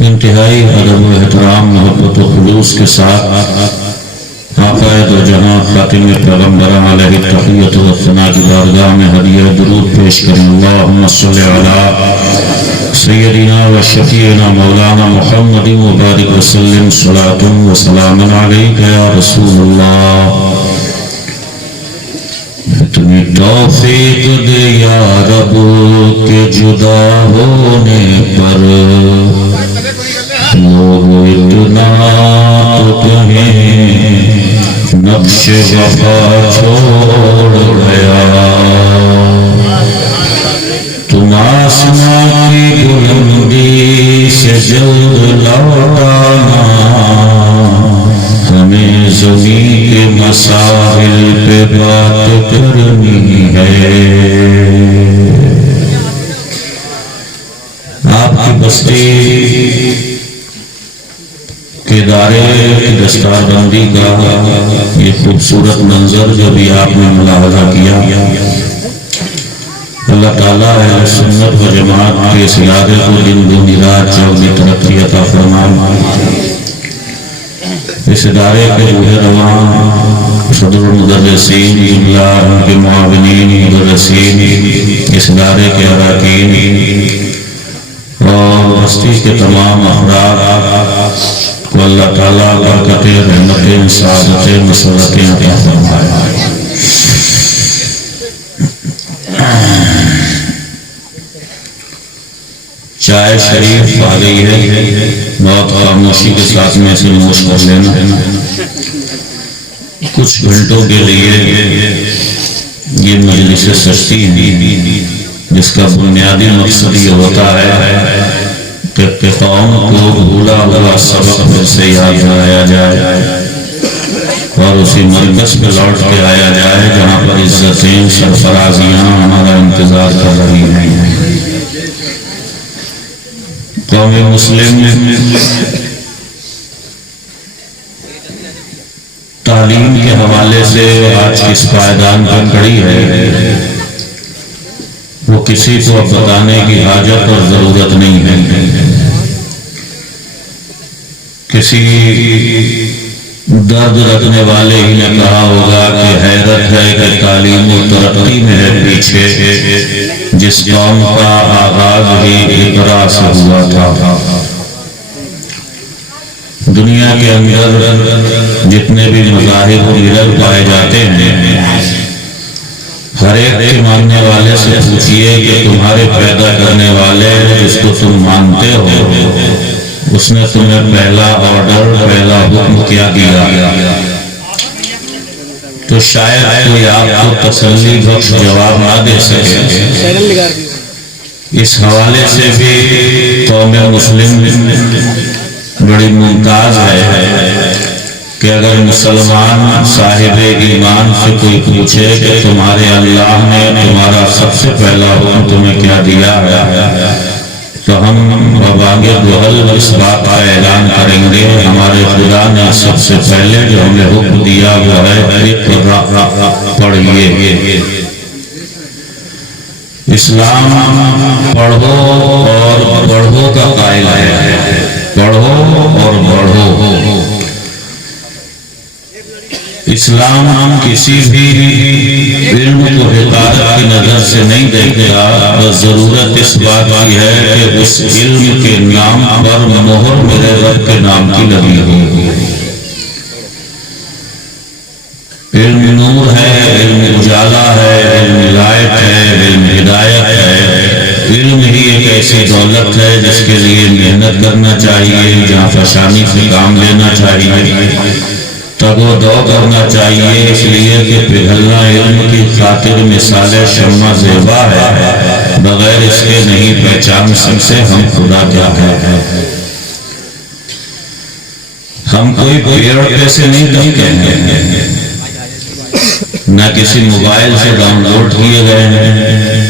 इंतहाई अदब व एहतराम मोहब्बत व खुलूस के साथ आक़ाए दो जहां खातिम पैगम्बर अलैहि तहियत व सना की बारगाह में हदिया दुरूद पेश करें। अल्लाहुम्मा सल्लि अला सय्यदिना व शफीना मौलाना मुहम्मद व बारिक व सल्लिम सलातुन व सलामुन अलैका या रसूलल्लाह। इतनी तौफीक दे या रब के जुदा होने पर लोग इतना तो कहें नक्श वफा छोड़ गया। तुम आसमां की बुलंदी से जल्द लौटाना, हमें ज़मीन के मसाइल पे बात करनी है। आपकी बस्ती के दायरे की दस्तारबंदी का ये खूबसूरत मंजर जो भी आपने मुलाहजा किया, अल्लाह ताला है सुन्नत व जमात के इस इरादे को दिन दुनियात चौगी तरक्की अता फरमाए। इस इदारे के बूढ़े रवान सदरुल मुदर्रिसीन जुमला उनके मुआविनीन मुदर्रिसीन, इस इदारे के अरकान और बस्ती के तमाम अफराद को अल्लाह ताला बरकतें रहमतें सादतें मसरतें अता फरमाए। चाय शरीफ आ गई है, बहुत खामोशी के साथ में से नोश कर लेना। कुछ घंटों के लिए ये मजलिस सस्ती है, जिसका बुनियादी मकसद ये होता है कि कौम को भूला हुआ सबक फिर से याद दिलाया जाए और उसी मरकज पे लौट के आया जाए जहाँ पर इज्जतें सरफराजियाँ हमारा इंतजार कर रही हैं। कौम मुस्लिम तालीम के हवाले से आज किस पायदान पर खड़ी है, वो किसी को अब बताने की हाजत और जरूरत नहीं है। किसी दर्द रखने वाले ही ने कहा होगा कि हैरत है कि तालीम और तरक्की में है पीछे जिस कौम का आगाज ही इकरा से हुआ था। दुनिया के अंदर जितने भी मज़ाहिब और मिलल पाए जाते हैं, हर एक के मानने वाले से पूछिए कि तुम्हारे पैदा करने वाले जिसको तुम मानते हो, उसने तुम्हें पहला ऑर्डर पहला हुक्म क्या दिया, तो शायद कोई आपको तसल्ली बख्श जवाब ना दे सके। इस हवाले से भी कौम मुस्लिम बड़ी मुमताज है कि अगर मुसलमान साहिब ईमान से कोई पूछे कि तुम्हारे अल्लाह ने तुम्हारा सबसे पहला हुक्म तुम्हें क्या दिया है, तो हम बबांगे दुहल इस बात का ऐलान करेंगे हमारे खुदा ने सबसे पहले जो हमें हुक्म दिया वो है पढ़िए। इस्लाम पढ़ो और बढ़ो का कायदा है, पढ़ो और बढ़ो। इस्लाम हम किसी भी इल्म को हिकायत की नजर से नहीं देखता, बस जरूरत इस बात की है कि उस इल्म के नाम पर मोहर मेरे रब के नाम की लगी हो। इल्म नूर है, इल्म उजाला है, इल्म लायक है, इल्म हिदायत है। इल्म ही एक ऐसी दौलत है जिसके लिए मेहनत करना चाहिए, जहाँ फशानी से काम लेना चाहिए, तगो-दो करना चाहिए, इसलिए कि पिघलना इल्म की खातिर मिसाले शम्मा ज़ेबा है, बगैर इसके नहीं पहचान सकते हम खुदा क्या है। हम कोई पेड़ पैसे नहीं करते हैं, न किसी मोबाइल से डाउनलोड किए गए हैं।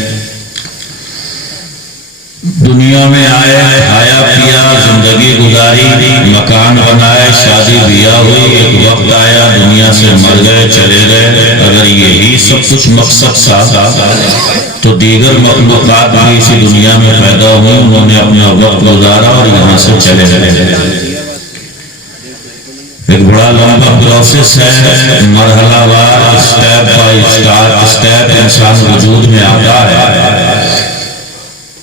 दुनिया में आया, खाया पिया, जिंदगी गुजारी, मकान बनाए, शादी ब्याह हुई, एक वक्त आया दुनिया से मर गए, चले गए। अगर यही सब कुछ मकसद था तो दीगर मखलूकात भी इसी दुनिया में पैदा हुई, उन्होंने अपना वक्त गुजारा और यहाँ से चले गए। एक बड़ा लंबा प्रोसेस है, मरहलावार, स्टेप बाय स्टेप इंसान वजूद में आता है।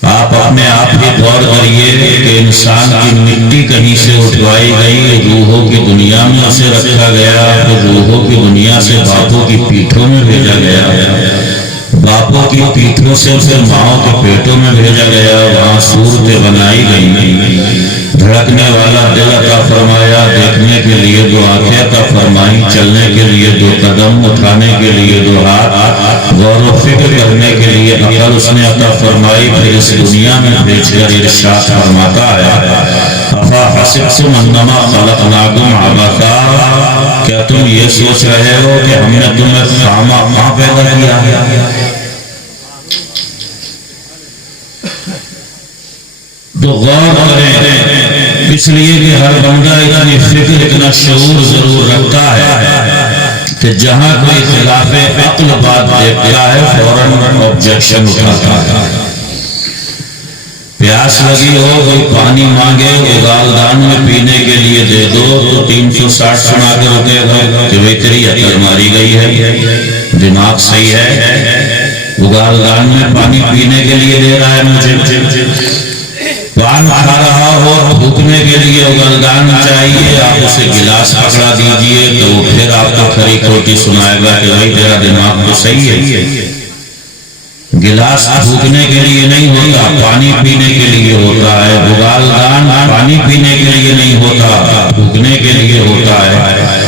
आप अपने आप ही गौर करिए कि इंसान की मिट्टी कहीं से उठवाई गई, रूहों की दुनिया में उसे रखा गया, तो रूहों की दुनिया से बापों की पीठों में भेजा गया, बापों की पीठों से फिर माओ के पेटों में भेजा गया, वहां सूरतें बनाई गई, धड़कने वाला दिल अता फरमाया, देखने के लिए दो आंखें अता फरमाई, चलने के लिए दो कदम, उठाने के लिए दो हाथ, गौर व फिक्र करने के लिए अकल उसने अता फरमाई, फिर इस दुनिया में भेजकर इरशाद फरमाता है, अफा हसिबतुम अन्नमा खलक़नाकुम अबसा, क्या तुम ये सोच रहे हो कि हमने तुम्हें खामा पैदा किया है? तो गौर करें, इसलिए कि हर बंदा इतनी फिक्र, इतना शऊर जरूर रखता है कि जहां कोई खिलाफे अक्ल बात देखता है फौरन ऑब्जेक्शन उठाता है। प्यास लगी हो, कोई पानी मांगे, उगालदान में पीने के लिए दे दो तो 360 सुना के रुकेगा कि भाई तेरी अकल मारी गई है, दिमाग सही है, उगालदान में पानी पीने के लिए दे रहा है मुझे। पान खा रहा हो, भूखने के लिए उगलदान चाहिए, आप उसे गिलास पकड़ा दीजिए तो फिर आपको खरी खोटी सुनाएगा कि भाई तेरा दिमाग तो सही है। गिलास भूखने के लिए नहीं होता, पानी पीने के लिए होता है। उगलदान पानी पीने के लिए नहीं होता, भूखने के लिए होता है।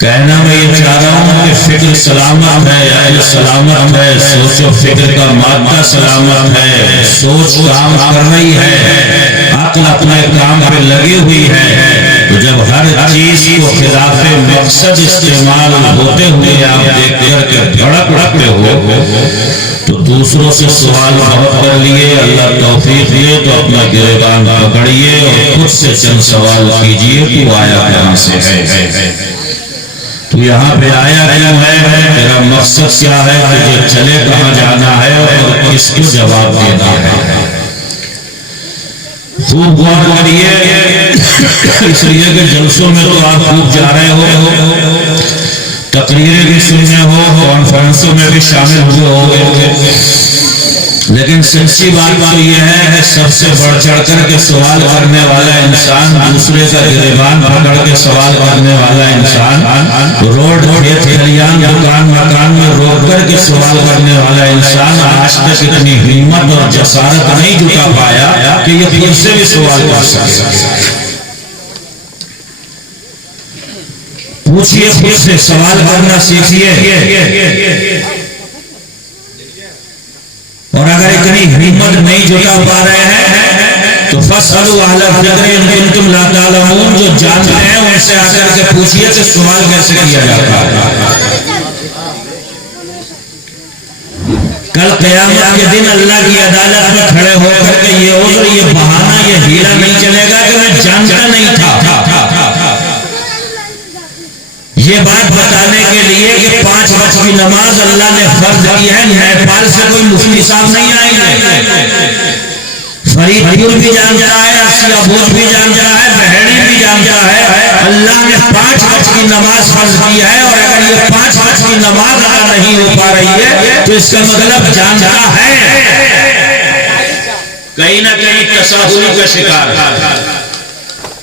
कहना मैं ये चाह रहा हूँ कि फिक्र सलामत है, अहल सलामत है, सोचो फिक्र का मादा सलामत है, सोच काम कर रही है, अक्ल अपने काम पे लगी हुई है। तो जब हर चीज को खिलाफे मकसद इस्तेमाल होते हुए आप देख करके भड़क उड़ते हो तो दूसरों से सवाल बहुत कर लिए, अल्लाह तौफीक दिए तो अपना गिरबान पकड़िए और खुद से चंद सवाल कीजिए कि वो आया कहां से है, तू यहाँ पे आया क्यों है, तेरा मकसद क्या है, तुझे चले कहाँ जाना है और किसको जवाब देना है। खूब गौर करिए, इसलिए कि जलसों में तो आप खूब जा रहे हो, तकरीरें भी सुनने हो, कॉन्फ्रेंसों में भी शामिल हुए होंगे, लेकिन सच्ची बात तो यह है कि सबसे बढ़ चढ़ कर के सवाल करने वाला इंसान, दूसरे का गिरबान पकड़ के सवाल करने वाला इंसान, रोड खेत खलियान दुकान मकान में रोक कर के सवाल करने वाला इंसान आज तक इतनी हिम्मत और जसारत नहीं जुटा पाया कि ये खुद से भी सवाल कर सके। पूछिए खुद से, सवाल करना सीखिए। और अगर इतनी हिम्मत नहीं जुटा पा रहे हैं तो फसलू अहल ज़िक्र इन कुंतुम ला तालमून, जो जानते हैं उनसे आकर के पूछिए कि सवाल कैसे किया जाता है। कल क़यामत के दिन अल्लाह की अदालत में खड़े होकर के ये उज़्र, ये बहाना, ये हीरा नहीं चलेगा कि मैं जानता नहीं था। ये बात बताने के लिए कि 5 वक्त की नमाज अल्लाह ने फर्ज की है, नेपाल से कोई मुफ्ती साहब नहीं आएंगे, फरीदपुर भी जानता है, असियाबोद भी जानता है, बहरी भी जानता है, अल्लाह ने 5 वक्त की नमाज फर्ज की है। और अगर ये 5 वक्त की नमाज अदा नहीं हो पा रही है तो इसका मतलब जानता है, कहीं ना कहीं तसाहुल का शिकार है,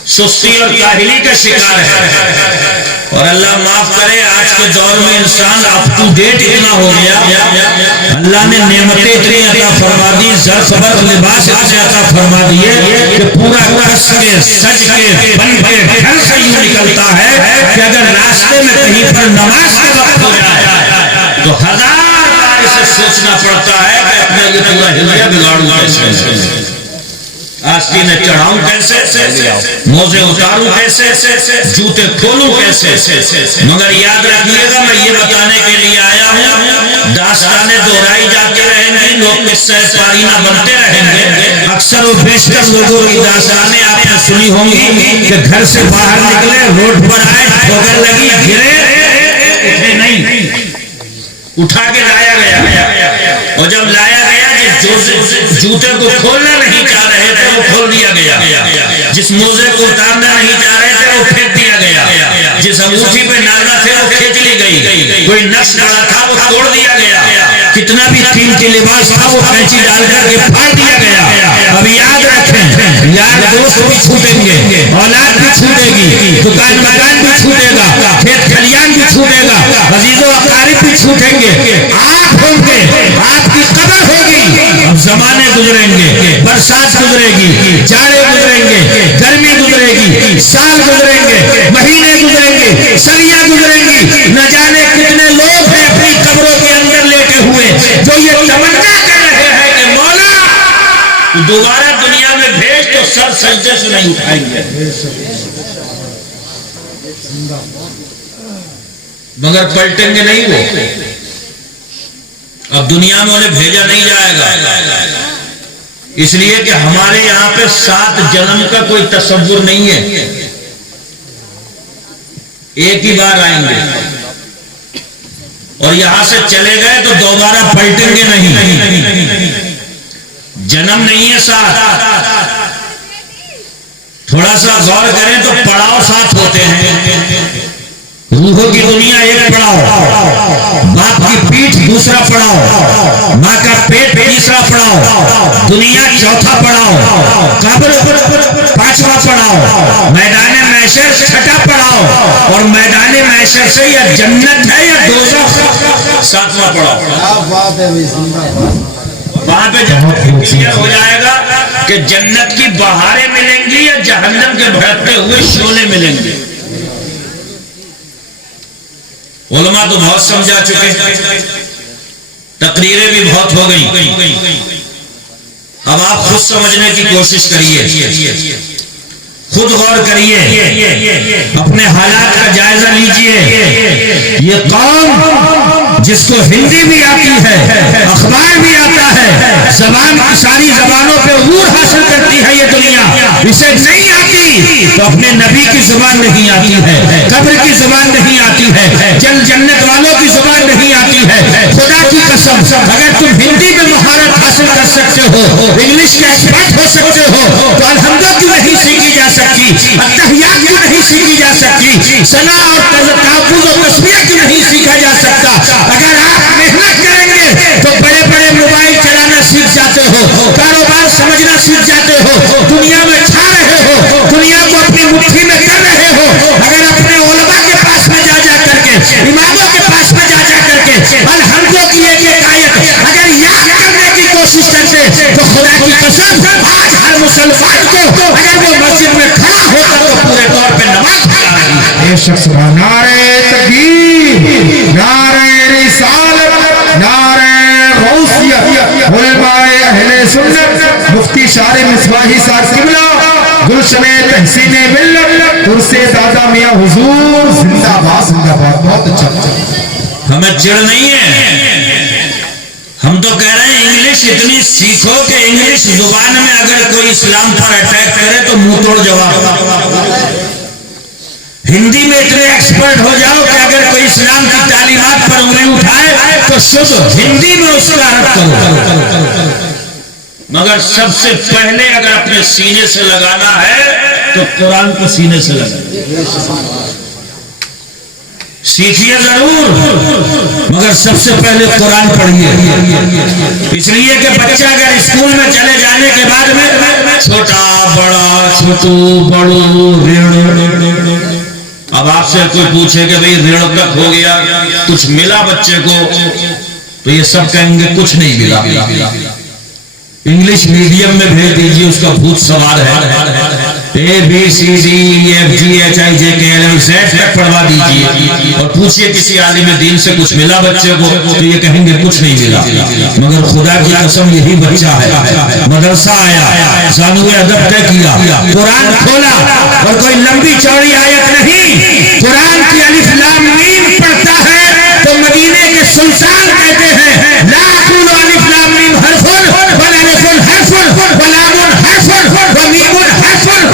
सुस्ती और काहिली का शिकार है। और अल्लाह माफ करे, आज के दौर में इंसान अप टू डेट इतना हो गया, अल्लाह ने नेमतें इतनी अता फरमा दी, ज़र-ज़बर लिबास इतने अता फरमा दिए कि पूरा कस के सज के बन के घर से यूं निकलता है कि अगर रास्ते में कहीं पर नमाज का वक्त हो जाए तो 1000 बार इसे सोचना पड़ता है कि अपना ये पूरा हिलिया बिगाड़ूं कैसे, आस्तीन चढ़ाऊं कैसे, मोजे उतारूं कैसे, जूते खोलूं कैसे। मगर याद रखिएगा, मैं ये बताने के लिए आया हूँ, दास्तानें दोहराई जाती रहेंगी, लोग किस्से पारीना बनते रहेंगे। अक्सर और बेशतर लोगों की दास्तानें आपने सुनी होंगी कि घर से बाहर निकले, रोड पर आए, ठोकर लगी, गिरे, उठे नहीं, उठा के लाया गया। और जब लाया गया, जिस जूते को खोलना नहीं चाह रहे थे वो खोल दिया गया, जिस मोजे को उतारना नहीं चाह रहे थे वो फेंक दिया गया, जिस अंगूठी पे नागा थे वो खींच ली गई, कोई नक्श डाला था वो तोड़ दिया गया, कितना भी कीमती लिबास था वो कैंची डाल करके फाड़ दिया गया। अब याद रखें, यार दोस्त भी छूटेंगे, औलाद भी छूटेगी, दुकान मकान भी छूटेगा, खेत खलियान भी छूटेगा, अजीजों अकारिब भी छूटेंगे, आप होंगे, आपकी कब्र होगी। अब जमाने गुजरेंगे, बरसात गुजरेगी, जाड़े गुजरेंगे, गर्मी गुजरेगी, साल गुजरेंगे, महीने गुजरेंगे, सदियां गुजरेंगी, न जाने कितने लोग हैं अपनी कब्रों के अंदर लेटे हुए जो ये तमन्ना कर रहे हैं कि मौला दोबारा दुनिया में भेज तो सर सजदे से नहीं उठाएंगे, मगर पलटेंगे नहीं वो। अब दुनिया में उन्हें भेजा नहीं जाएगा, इसलिए कि हमारे यहां पे 7 जन्म का कोई तसव्वुर नहीं है, एक ही बार आएंगे और यहां से चले गए तो दोबारा पलटेंगे नहीं। जन्म नहीं है 7, थोड़ा सा गौर करें तो पड़ाव 7 होते हैं। रूहों की दुनिया एक पड़ाव, बाप की पीठ दूसरा पड़ाव, माँ का पेट तीसरा पड़ाव, दुनिया चौथा पड़ाव, कब्र 5वां पड़ाव, मैदान महशर 6ठा पड़ाव, और मैदान महशर से या जन्नत है या दोज़ख 7वां पड़ाव। वहां पे जब क्लियर हो जाएगा कि जन्नत की बहारें मिलेंगी या जहन्नम के भड़कते हुए शोले मिलेंगे। उलमा तो बहुत समझा चुके, तकरीरें भी बहुत हो गई, अब आप खुद समझने की कोशिश करिए, खुद गौर करिए, अपने हालात का जायजा लीजिए। ये कौम जिसको हिंदी भी आती है, अखबार भी आता है, जबान की सारी जबानों पे अबूर हासिल करती है ये दुनिया, इसे नहीं आती तो अपने नबी की जुबान नहीं आती है, कब्र की जुबान नहीं आती है, जन्नत वालों की जुबान नहीं आती है। खुदा की कसम, अगर तुम हिंदी में महारत हासिल कर सकते हो, इंग्लिश के एक्सपर्ट हो सकते हो, तो अल्हम्दुलिल्लाह क्यों नहीं सीखी जा सकती, अत्तहियात क्यों नहीं सीखी जा सकती, सना और तहफ्फुज़ और तस्बीह क्यों नहीं सीखा जा सकता। अगर आप मेहनत करेंगे तो बड़े बड़े मोबाइल चलाना सीख जाते हो, कारोबार समझना सीख जाते हो, दुनिया में छा रहे हो, दुनिया को अपनी मुट्ठी में कर रहे हो। अगर अपने उलमा के पास में जा करके, इमामों के पास में जा करके अलहम्दो की एक आयत अगर याद करने की कोशिश करते तो खुदा की कसम आज हर मुसलमान को अगर वो मस्जिद में खड़ा होता तो पूरे तौर पे नमाज पढ़ा रही है। ये शख्स नारे तकबीर, नारे रिसालत, नारे गौसियत, उलमाए अहले सुन्नत, मुफ्ती शारे मिसबाही साहब किबला, गुलशने तहसीने मिल्लत, तुरसे दादा मियां हुजूर जिंदाबाद जिंदाबाद। बहुत अच्छा, हमें चिढ़ नहीं है, हम तो कह रहे हैं इंग्लिश इतनी सीखो कि इंग्लिश जुबान में अगर कोई इस्लाम पर अटैक करे तो मुंह तोड़ जवाब। हिंदी में इतने एक्सपर्ट हो जाओ कि अगर कोई इस्लाम की तालीमात पर उंगली उठाए तो शुद्ध हिंदी में उसका अर्थ करो। मगर सबसे पहले अगर अपने सीने से लगाना है तो कुरान को सीने से लगा, सीखिए जरूर, मगर सबसे पहले कुरान पढ़िए। इसलिए कि बच्चा अगर स्कूल में चले जाने के बाद में छोटा बड़ा छोटू बड़ू ऋण, अब आपसे कोई पूछे कि भाई ऋण तक हो गया, कुछ मिला बच्चे को, तो ये सब कहेंगे कुछ नहीं मिला। इंग्लिश मीडियम में भेज दीजिए, उसका भूत सवार है, ABCDEFGHIJKL तक पढ़वा दीजिए और पूछिए किसी आलिम दीन से कुछ मिला बच्चे को, तो ये कहेंगे कुछ नहीं मिला। मगर खुदा की कसम यही बच्चा है, मदरसा आया, ज़ानुए अदब तय किया, कुरान खोला और कोई लंबी चौड़ी आयत नहीं, कुरान की अलिफ लाम मीम पढ़ता है तो मदीने के सुल्तान कहते हैं ला अक़ूलु अलिफ लाम मीम हर्फुन वला अलिफुन हर्फुन वला लामुन हर्फुन व मीमुन हर्फुन।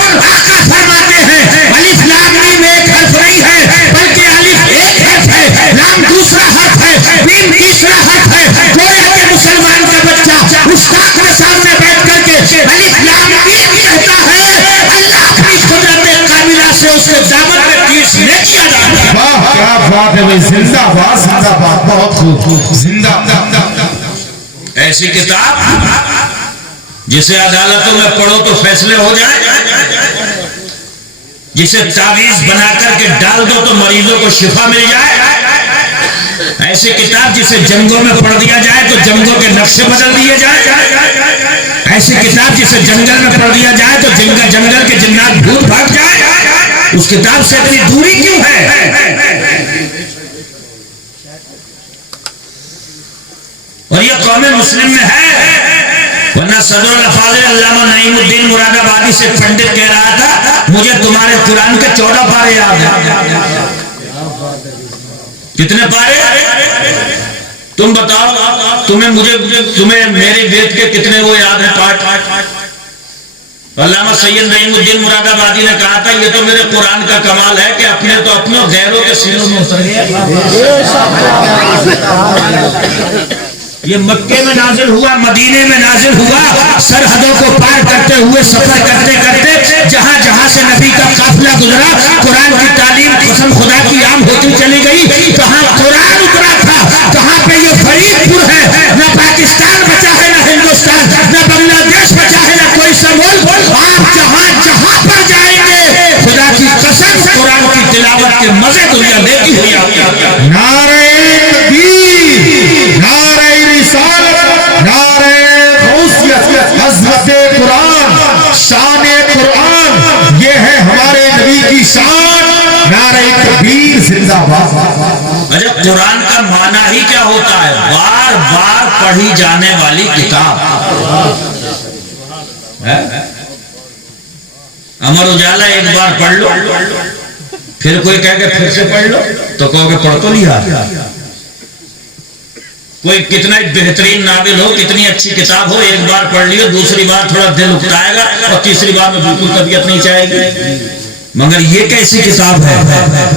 उसको दावत में 30 नेकियां दान। वाह क्या बात है भाई, जिंदाबाद जिंदाबाद, बहुत खूब, जिंदाबाद। ऐसी किताब जिसे अदालतों में पढ़ो तो फैसले हो जाए, जिसे तावीज बना करके डाल दो तो मरीजों को शिफा मिल जाए। ऐसी किताब जिसे जंगों में पढ़ दिया जाए तो जंगों के नक्शे बदल दिए जाए। ऐसी किताब जिसे जंगल में पढ़ दिया जाए तो जंगल के जिन्नात भूत भाग जाए। उस किताब से इतनी दूरी क्यों है? और यह कौम मुस्लिम में है, वरना सदरुल अफाज़िल अल्लामा नईमुद्दीन मुरादाबादी से पंडित कह रहा था, मुझे तुम्हारे कुरान के 14 पारे याद है। कितने पारे? तुम बताओ, तुम्हें मेरे वेद के कितने वो याद है पाठ? अल्लामा सैयद नईमुद्दीन मुरादाबादी ने कहा था, ये तो मेरे कुरान का कमाल है कि अपने तो अपनों गैरों के सीनों में उतर गया। ये मक्के में नाजिल हुआ, मदीने में नाजिल हुआ, सरहदों को पार करते हुए सफर करते करते जहां जहां से नबी का काफिला गुजरा, कुरान की तालीम कसम खुदा की आम होती चली गई। कहां कुरान उतरा था, कहां पे ये फरीदपुर है, न पाकिस्तान बचा है, न हिंदुस्तान, न बांग्लादेश बचा है, न कोई सा मुल्क। आप जहां जहां पर जाएंगे, खुदा की कसम कुरान की तिलावत के मजे दुनिया लेती हुई आपकी। नारे तकबीर, नारे रिसालत, नारे गौसियत, हज़रते कुरान, शान कुरान, ये है हमारे नबी की शान। नारे तकबीर जिंदाबाद। अच्छा, कुरान का माना ही क्या होता है? बार बार पढ़ी जाने वाली किताब है? अमर उजाला एक बार पढ़ लो, फिर कोई कह के फिर से पढ़ लो तो कहोगे पढ़ तो लिया। कोई कितना बेहतरीन नाविल हो, कितनी अच्छी किताब हो, एक बार पढ़ लियो, दूसरी बार थोड़ा दिल उकताएगा और तीसरी बार में बिल्कुल तबीयत नहीं चाहेगी। मगर ये कैसी किताब है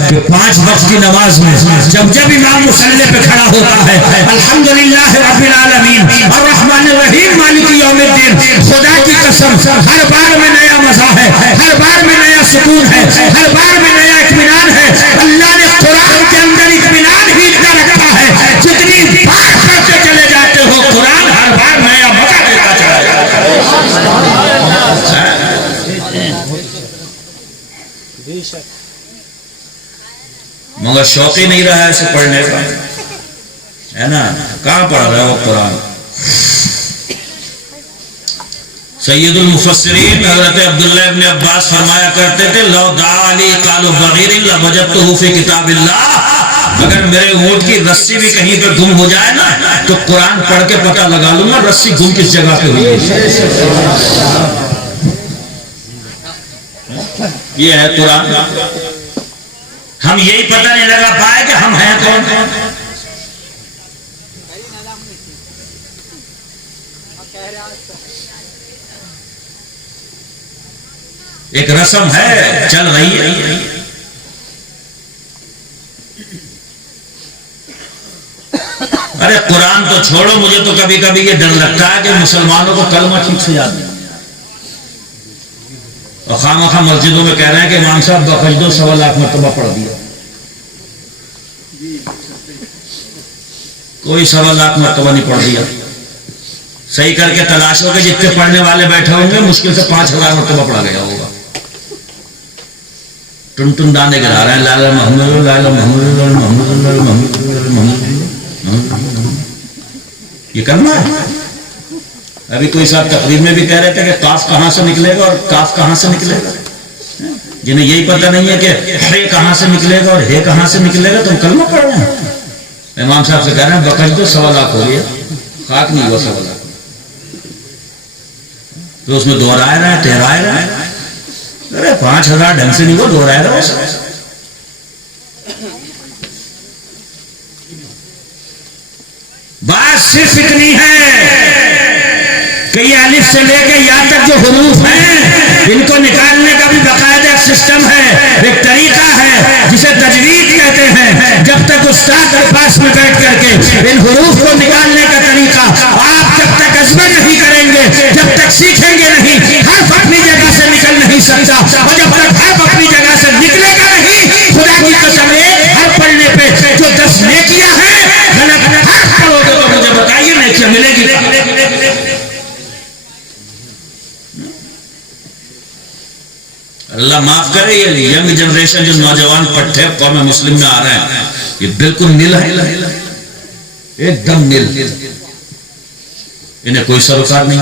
कि 5 वक्त की नमाज में जब इमाम मुसल्ले पे खड़ा होता है, अल्हम्दुलिल्लाह रब्बिल आलमीन अर्रहमानिर रहीम मालिकी यौमिद्दीन, खुदा की कसम हर बार में नया मजा है, हर बार में नया सुकून है, हर बार में नया इत्मीनान है। अल्लाह ने कुरान के अंदर इत्मीनान ही इतना रखा है, जितनी बार पढ़ते चले जाते हो कुरान हर बार नया मजा देता चला जाता है। मगर शौक ही नहीं रहा है इसे पढ़ने का, है ना? कहां पढ़ रहे हो कुरान? सैयदुल मुफस्सिरीन हज़रत अब्दुल्लाह इब्न अब्बास फरमाया करते थे, लौ दाली कालू बगीरिन लवजदतहु फी किताबिल्लाह, अगर मेरे ऊंट की रस्सी भी कहीं पे गुम हो जाए ना तो कुरान पढ़ के पता लगा लूंगा रस्सी गुम किस जगह पे हुई है। ये है कुरान। हम यही पता नहीं लगा पाए कि हम हैं कौन। एक रस्म है चल रही है। अरे कुरान तो छोड़ो, मुझे तो कभी कभी ये डर लगता है कि मुसलमानों को कलमा ठीक से याद नहीं और खामखा मस्जिदों में कह रहे हैं कि इमाम साहब बखश दो 1.25 लाख मरतबा पढ़ दिया। कोई 1.25 लाख मरतबा नहीं पढ़ दिया। सही करके तलाशों के जितने पढ़ने वाले बैठे होंगे मुश्किल से 5000 मरतबा पढ़ा गया होगा। टुन दाने गिरा रहे हैं, लाला मोहम्मद लाला मोहम्मद लाला मोहम्मद लाला मोहम्मद। ये करना है। अभी कोई साहब तकरीर में भी कह रहे थे कि काफ कहां से निकलेगा और काफ कहां से निकलेगा। जिन्हें यही पता नहीं है कि हे कहां से निकलेगा और हे कहां से निकलेगा, तो कलमा पढ़ रहे हैं। इमाम साहब से कह रहे हैं बकश दो 1.25 लाख हो गया, खाक नहीं हुआ 1.25 लाख। तो उसमें दोहराए रहे ठहराए रहे। अरे 5000 ढंग से नहीं वो दोहराए रहे। बात सिर्फ इतनी है कि ये अलिफ से लेके या तक जो हुरूफ हैं इनको निकालने का भी बाकायदा सिस्टम है, एक तरीका है जिसे तजवीद कहते हैं। जब तक उस्ताद के पास में बैठ करके इन हुरूफ को निकालने का तरीका आप जब तक अज़्म नहीं करेंगे, जब तक सीखेंगे नहीं, हर्फ अपनी जगह से निकल नहीं सकता। और जब तक हर्फ अपनी जगह से निकले अल्लाह माफ करे, ये यंग जनरेशन जो नौजवान पट्टे कौम मुस्लिम में आ रहे हैं, ये बिल्कुल नील है, एकदम नील, इन्हें कोई सरोकार नहीं।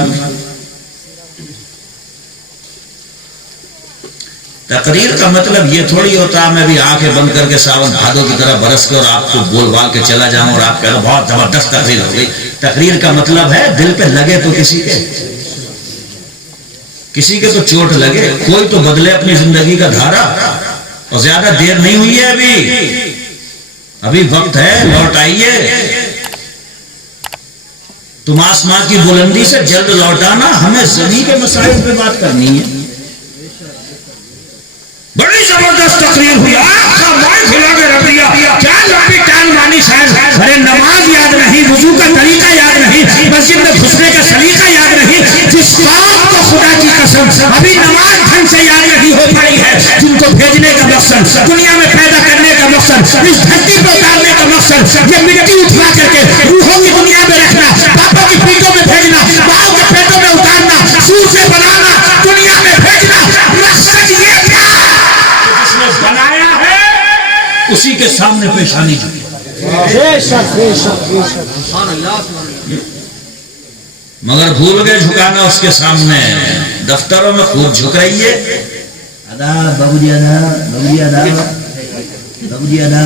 तकरीर का मतलब ये थोड़ी होता है मैं भी आंखें बंद करके सावन भादों की तरह बरस के और आपको बोल बाल के चला जाऊं और आप कह रहे बहुत जबरदस्त तकरीर हो गई। तकरीर का मतलब है दिल पे लगे तो किसी के तो चोट लगे, कोई तो बदले अपनी जिंदगी का धारा। और ज्यादा देर नहीं हुई है, अभी वक्त है, लौट आइए। तुम आसमां की बुलंदी से जल्द लौटाना, हमें जमीन के मसाइल पे बात करनी है। बड़ी जबरदस्त तकरीर हुई, आपका माय खिला के रख दिया, क्या लंबी टाइम मानी साहब। अरे नमाज याद नहीं, वुजू का तरीका याद नहीं, मस्जिद में घुसने का सलीका याद नहीं, जिस बात को खुदा की कसम अभी नमाज ढंग से याद नहीं हो पाई है, जिनको भेजने का मकसद, दुनिया में पैदा करने का मकसद, इस धरती पर उतारने का मकसद, ये मिट्टी उठा करके रूहों की दुनिया में रखना, पापों की पीठों में भेजना, माओ के पेटों में उतारना, सूर से बनाना, दुनिया में भेजना, मकसद ये था। जिसने बनाया है उसी के सामने पेशानी झुकी। मगर भूल गए झुकाना उसके सामने। दफ्तरों में खूब झुक रही है, अदा बाबूजी, अदा बाबूजी, अदा बाबूजी, अदा।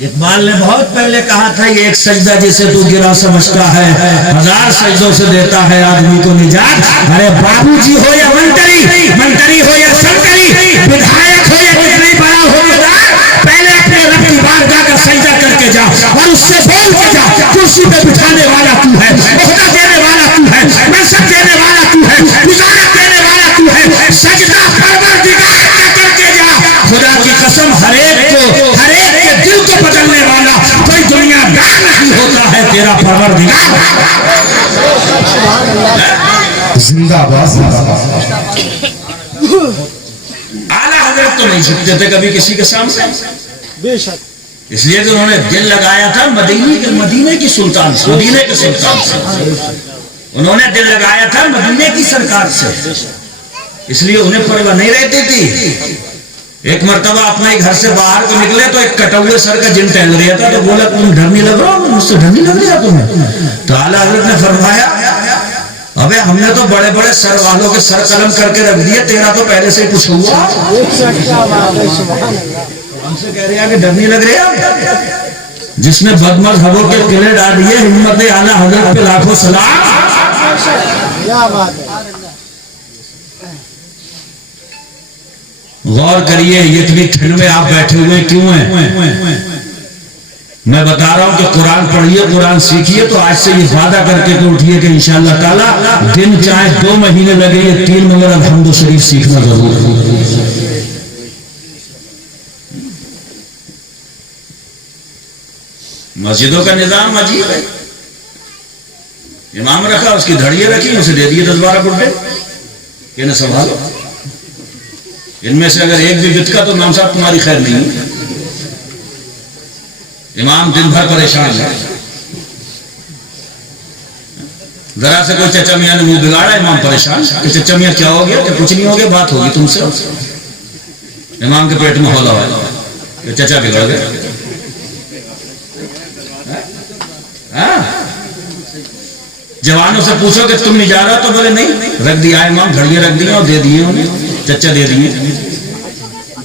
इकबाल ने बहुत पहले कहा था, ये एक सजदा जिसे तू गिरा समझता है, 1000 सजदों से देता है आदमी को निजात। अरे बाबूजी हो या मंत्री हो या संतरी, विधायक हो या कितनी बड़ा हो, पहले अपने रब की बारगाह का सजदा करके जा और उससे बोल के जा, कुर्सी पे बिठाने वाला तू है, ओहदा देने वाला तू है, मनसब देने वाला तू है, वजारत देने वाला तू है, सजदा परवरदिगार का करके जा। खुदा की कसम हर एक के दिल को बदलने वाला कोई दुनियादार नहीं होता है तेरा परवरदिगार। जिंदाबाद। आला हजरत तो नहीं झुकते थे कभी किसी के सामने, बेशक, इसलिए तो उन्होंने दिल लगाया था मदीने की सुल्तान से, उन्होंने दिल लगाया था मदीने की सरकार से, इसलिए उन्हें परवाह नहीं रहती थी। एक मर्तबा अपने घर से बाहर को निकले तो एक कटौए सर का जिन टहल रहा था, तो बोला तुम डर नहीं लग रहा, मुझसे डर नहीं लग रहा तुम्हें? तो आला हजरत ने फरमाया, अबे हमने तो बड़े बड़े सर वालों के सर कलम करके रख दिए, तेरा तो पहले से कुछ हुआ। हमसे कह रहे हैं कि डर नहीं लग रहा? जिसने बदमज़हबों के किले डाल दिए, हिम्मत आला हजरत पे लाखों सलाम। क्या बात है। गौर करिए, ये इतनी ठंड में आप बैठे हुए क्यों हैं? मैं बता रहा हूं कि कुरान पढ़िए, कुरान सीखिए, तो आज से ये वादा करके के उठिए कि इंशाअल्लाह ताला दिन चाहे 2 महीने लगे, ये 3 महीने अल्हम्दुलिल्लाह शरीफ सीखना जरूर है। मस्जिदों का निजाम अजीब है, इमाम रखा, उसकी घड़ियां रखी, उसे दे दिए 10-12 गुड्डे कि न संभालो, इनमें से अगर एक भी बितका तो नाम साहब तुम्हारी खैर नहीं है। इमाम दिन भर परेशान है, जरा से कोई चचा मियां ने मुंह बिगाड़ा, इमाम परेशान कि चचा मियां क्या हो गया? कि कुछ नहीं हो गया, बात होगी तुमसे। इमाम के पेट में हौला हुआ कि चचा बिगड़ गए। जवानों से पूछो कि तुम नहीं जा रहा, तो बोले नहीं, रख दिया इमाम, घड़ियां रख दी और दे दिए उन्हें, चचा दे दिए,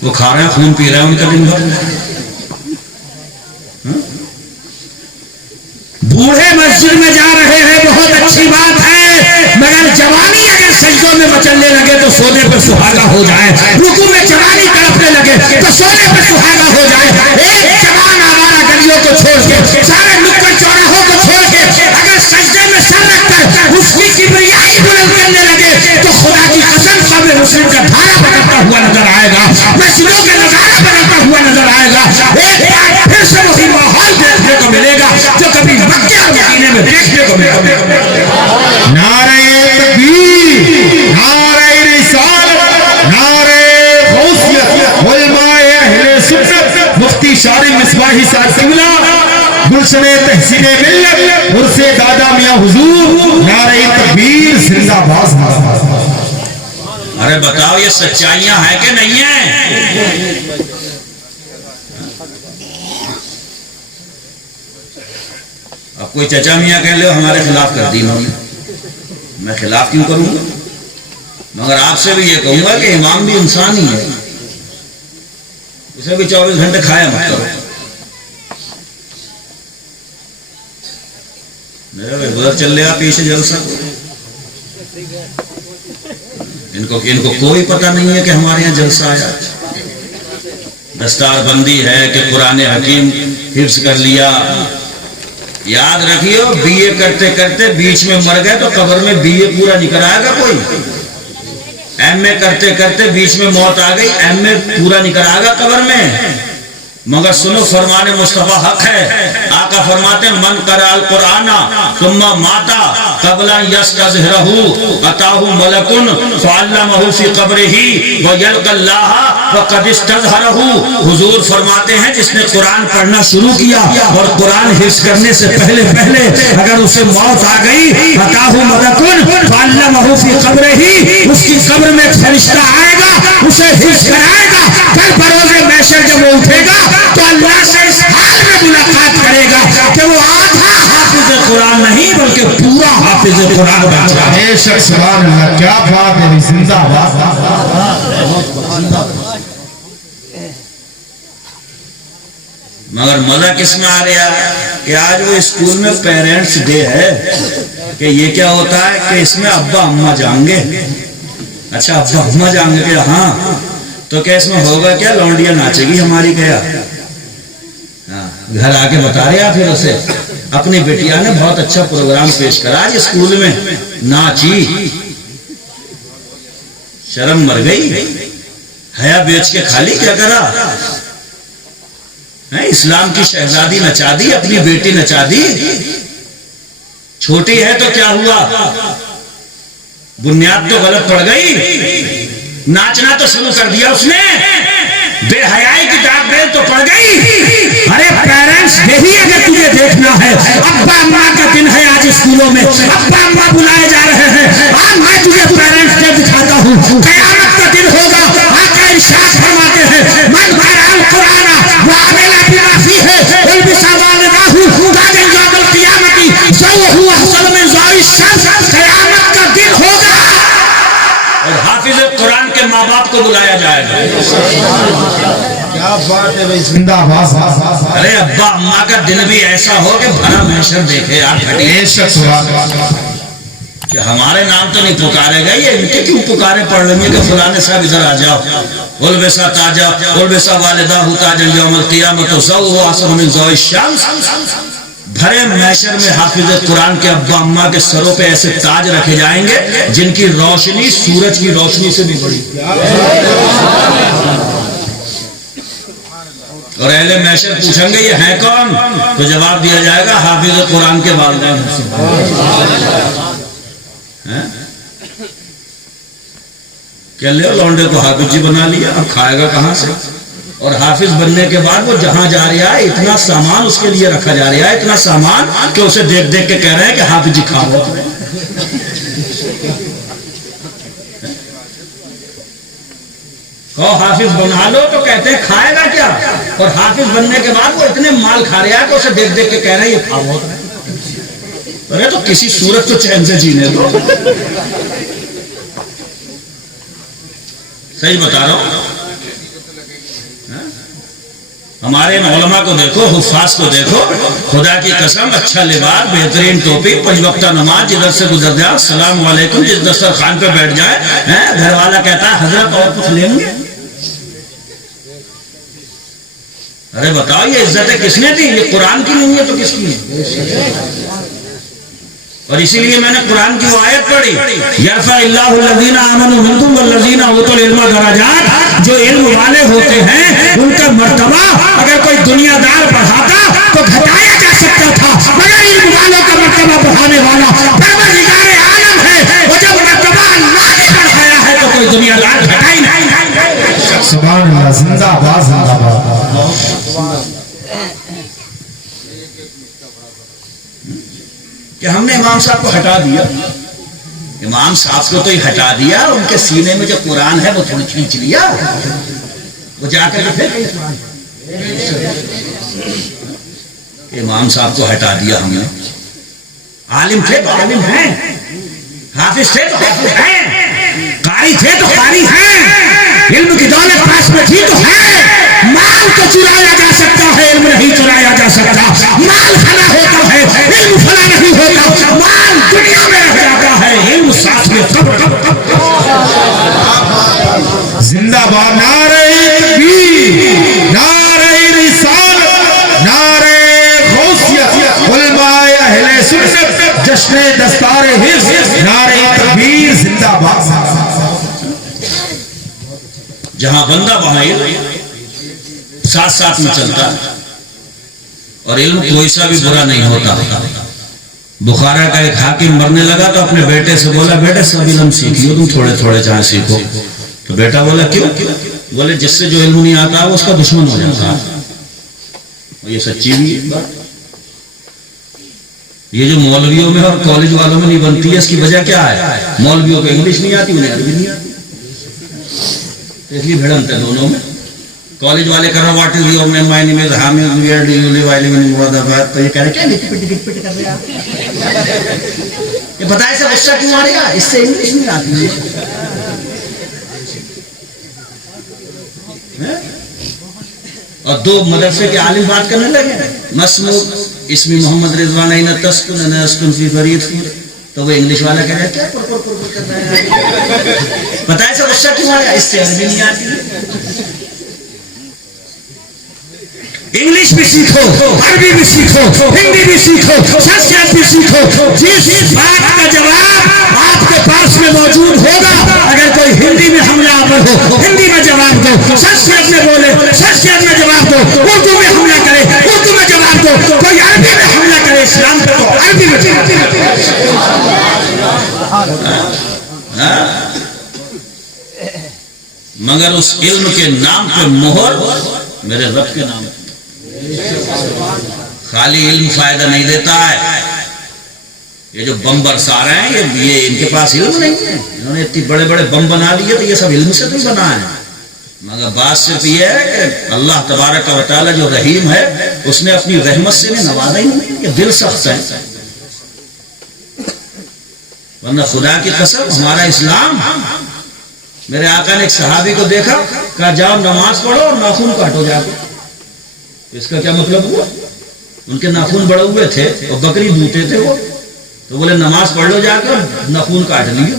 वो खा रहे हैं, खून पी रहे हैं उनका दिन भर। बूढ़े मस्जिद में जा रहे हैं, बहुत अच्छी बात है, मगर जवानी अगर सजदों में मचलने लगे तो सोने पर सुहागा हो जाए, रुकू में जवानी तड़पने लगे तो सोने पर सुहागा हो जाए। एक जवान आवारा गलियों को छोड़ के, सारे नुक्कड़ चौराहों को छोड़ के, अगर सजदे में सर रखकर उसकी किबरियाई बुलंद करने लगे तो खुदा की कसम कब्र मुस्लिम का धारा बदलता हुआ नजर आएगा, मस्जिदों का नजारा बदलता हुआ नजर आएगा। एक बार फिर से वही माहौल देखने को मिलेगा जो कभी मक्के और मदीने में देखने को मिला। नारे तकबीर, नारे रिसालत, नारे गौसियत, उलमाए अहले सुन्नत, मुफ्ती शारी मिसबाही साहब किबला, गुलशने तहसीने मिल्लत, उर्से दादा मियां हुजूर, नारे तकबीर जिंदाबाद। अरे बताओ ये सच्चाइयां हैं कि नहीं है? अब कोई चचा मियाँ कह लो हमारे खिलाफ कर दी इन्होंने, मैं खिलाफ क्यों करूंगा? मगर आपसे भी ये कहूंगा कि इमाम भी इंसान ही है, उसे भी 24 घंटे खाया मत करो। मेरे उधर चल रहा पीछे जलसा, इनको कोई पता नहीं है कि हमारे यहाँ जलसा आया। दस्तारबंदी है कि कुरान हकीम हिफ्ज कर लिया। याद रखियो, बीए करते करते बीच में मर गए तो कब्र में बीए पूरा नहीं कराएगा कोई। एमए करते करते बीच में मौत आ गई, एमए पूरा नहीं कराएगा कब्र में। मगर सुनो, फरमाने मुस्तफा हक है। आका फरमाते मन कराल कुराना तुम्मा माता कबला यस्तज़हरहु अताहु मलकुन फअल्लमहु फी कब्रिही व यल्क़ल्लाह व क़द इस्तज़हरहु। हुजूर फरमाते हैं जिसने कुरान पढ़ना शुरू किया और कुरान हिफ्ज़ करने से पहले पहले अगर उसे मौत आ गई, अताहु मलकुन फअल्लमहु फी कब्रिही, उसकी कब्र में एक फरिश्ता आएगा, उसे हिफ्ज़ कराएगा। फिर बरोज़े महशर जब वो उठेगा तो अल्लाह से इस हाल में मुलाकात करेगा कि वो आधा हाफिज कुरान नहीं बल्कि पूरा हाफिज कुरान बन गया। बेशक सुभान अल्लाह, क्या बात है, जिंदाबाद। मगर मजा किसमें आ रहा कि आज वो स्कूल में पेरेंट्स डे है कि ये क्या होता है कि इसमें अब्बा अम्मा जाएंगे। अच्छा अब्बा अम्मा जाएंगे, हाँ तो क्या इसमें होगा क्या? लौंडिया नाचेगी हमारी क्या? हाँ, घर आके बता रहे आप फिर उसे अपनी बेटिया ने बहुत अच्छा प्रोग्राम पेश करा आज स्कूल में, नाची, शर्म मर गई, हया बेच के खाली क्या करा है? इस्लाम की शहजादी नचा दी, अपनी बेटी नचा दी। छोटी है तो क्या हुआ, बुनियाद तो गलत पड़ गई। नाचना तो शुरू कर दिया उसने, बेहयाई की दाग बेल तो पड़ गई। अरे पेरेंट्स डे ही अगर तुझे देखना है, अब्बा अम्मा का दिन है आज स्कूलों में, अब्बा अम्मा बुलाए जा रहे हैं। आज मैं तुझे पेरेंट्स डे दिखाता हूँ, क़यामत का दिन होगा। आका इरशाद फरमाते हैं मन क़राअल कुराना व अमिला बिमा फीही उल्बिसा वालिदाहु ताजन यौमल क़ियामती ज़ौहु अहसन मिन ज़ौइ शम्स। क़यामत का दिन होगा और हाफिज कुरान के माँ बाप को बुलाया जाएगा। क्या बात है भाई, जिंदाबाद। अरे अब्बा अम्मा का दिन भी ऐसा हो कि भरा महशर देखे आप कि हमारे नाम तो नहीं पुकारेगा, ये इनके क्यों पुकारे पड़ रही है कि फलाने साहब इधर आ जाओ। उल्बिसा ताजा उल्बिसा वालिदाहु ताजन यौमल क़ियामत ज़ौहु अहसन मिन ज़ौइ शम्स। भरे महशर में हाफिज कुरान के अब्बा अम्मा के सरों पे ऐसे ताज रखे जाएंगे जिनकी रोशनी सूरज की रोशनी से भी बड़ी। और अहले महशर पूछेंगे ये है कौन, तो जवाब दिया जाएगा हाफिज कुरान के वालिदैन। क्या ले लौंडे को हाफिज जी बना लिया, अब खाएगा कहां से? और हाफिज बनने के बाद वो जहां जा रहा है इतना सामान उसके लिए रखा जा रहा है, इतना सामान कि उसे देख देख के कह रहे हैं कि हाफिज जी खाओ। कहो हाफिज बना लो तो कहते हैं खाएगा क्या, और हाफिज बनने के बाद वो इतने माल खा रहा है कि उसे देख देख के कह रहे हैं ये खाओ। अरे तो किसी सूरत को चैन से जीने दो। सही बता रहा हूं। हमारे उलमा को देखो, हुफ्फाज को देखो, खुदा की कसम अच्छा लिबास, बेहतरीन टोपी, 5 वक्ता नमाज, जिधर से गुजर जाए सलाम वालेकुम, जिस दस्तरखान पे बैठ जाए घर वाला कहता है हजरत और कुछ लेंगे। अरे बताओ ये इज्जतें किसने दी? ये कुरान की नहीं है तो किसकी है? और इसीलिए मैंने कुरान की वो आयत पढ़ी, यरफ़इल्लाहु लज़ीना आमनू मिनकुम वल्लज़ीना उतुल इल्मा दराजात। जो इल्म वाले होते हैं उनका मर्तबा अगर कोई दुनियादार बढ़ाता तो घटाया जा सकता था, मगर इल्म वालों का मर्तबा बढ़ाने वाला परवरदिगार आलम है। और जब मर्तबा अल्लाह ने बढ़ाया है तो कोई दुनियादार घटा ही नहीं। सुभान अल्लाह, जिंदाबाद जिंदाबाद। कि हमने इमाम साहब को हटा दिया, इमाम साहब को तो ही हटा दिया, उनके सीने में जो कुरान है वो थोड़ी खींच लिया, वो जाकर फिर इमाम साहब को हटा दिया हमने। आलिम थे तो आलिम हैं, हाफिज थे तो हाफिज हैं, कारी थे तो कारी हैं, इल्म की दौलत पास में थी तो है। माल तो चुराया जा सकता है, इल्म नहीं चुराया जा सकता। माल फना होता है, इल्म फना नहीं होता। माल दुनिया में रह जाता है, इल्म साथ में कब्र। जिंदाबाद नारे तकबीर, नारे रिसालत, नारे गौसियत, उलमाए अहले सुन्नत, जश्न दस्तारे हिफ्ज़, नारे तकबीर जिंदाबाद। जहां बंदा वहां इल्म साथ साथ में चलता है, और इल्म कोई सा भी बुरा नहीं होता। बुखारा का एक हाकिम मरने लगा तो अपने बेटे से बोला, बेटे सब इल्म सीखियो, तुम थोड़े थोड़े चाहे सीखो। तो बेटा बोला क्यों? बोले जिससे जो इल्म नहीं आता है उसका दुश्मन हो जाता है। ये सच्ची भी है। ये जो मौलवियों में और कॉलेज वालों में नहीं बनती है, इसकी वजह क्या है? मौलवियों को इंग्लिश नहीं आती, उन्हें अरबी नहीं आती, इसलिए भिड़ंत है दोनों में। कॉलेज वाले कर रहे what is your name, my name is Hamid, where do you live, I live in Moradabad. तो ये कह रहे क्या लिट-पिट कर रहे आप? ये बताए से गुस्सा क्यों आ रहा? इससे इंग्लिश नहीं आती है। और दो मदरसे के आलिम बात करने लगे, मसमूद इसमें मोहम्मद रिजवान है न तस्कुन न अस्कुन फी फरीद। तो वो इंग्लिश वाला कह रहा है क्या पुर कर रहा है? पता है से गुस्सा क्यों आ रहा? इससे अरबी नहीं आती। इंग्लिश भी सीखो, अरबी भी सीखो, हिंदी भी सीखो, संस्कृत भी सीखो। जिस बात का जवाब आपके पास में मौजूद होगा, अगर कोई हिंदी में हमलावर हो, हिंदी में जवाब दो, संस्कृत में बोले, संस्कृत में जवाब दो, उर्दू में हमला करे, उर्दू में जवाब दो, कोई अरबी में हमला करे इस्लाम पे तो अरबी में जवाब दो। मगर उस इल्म के नाम पे मोहर मेरे रब के नाम। खाली इल्म फायदा नहीं देता है। ये जो बम बरसा रहे हैं, ये इनके पास इल्म नहीं है। इन्होंने इतने बड़े बड़े बम बना दिए, तो ये सब इल्म से तो बना है। मगर बात सिर्फ ये है कि अल्लाह तबारक व तआला जो रहीम है, उसने अपनी रहमत से नवाजा ही नहीं, कि दिल सख्त है। वरना खुदा की कसम हमारा इस्लाम, मेरे आका ने एक सहाबी को देखा, कहा जाओ नमाज पढ़ो और नाखून काटो जाके। इसका क्या मतलब हुआ? उनके नाखून बड़े हुए थे और बकरी दूते थे वो, तो बोले नमाज पढ़ लो जाकर, नाखून काट लियो।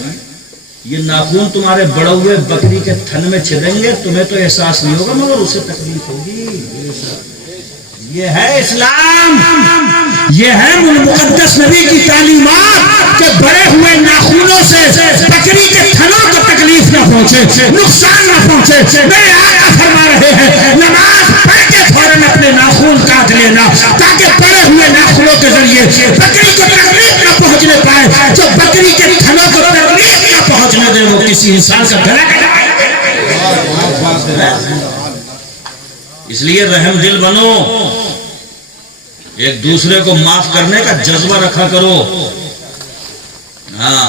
ये नाखून तुम्हारे बड़े हुए बकरी के थन में छिदेंगे, तुम्हें तो एहसास नहीं होगा, मगर उसे तकलीफ होगी। ये है इस्लाम, ये है मुकद्दस नबी की तालीमात के बड़े हुए नाखूनों से बकरी के थनों को तकलीफ न पहुंचे, नुकसान न पहुंचे। मेरे आका फरमा रहे हैं, नमाज पढ़ के फौरन अपने नाखून काट लेना, ताकि बड़े हुए नाखूनों के जरिए बकरी को तकलीफ न पहुंचने पाए। जो बकरी के थनों को तकलीफ न पहुंचने दे, वो किसी इंसान का गला कटाए। इसलिए रहम दिल बनो, एक दूसरे को माफ करने का जज्बा रखा करो। हाँ,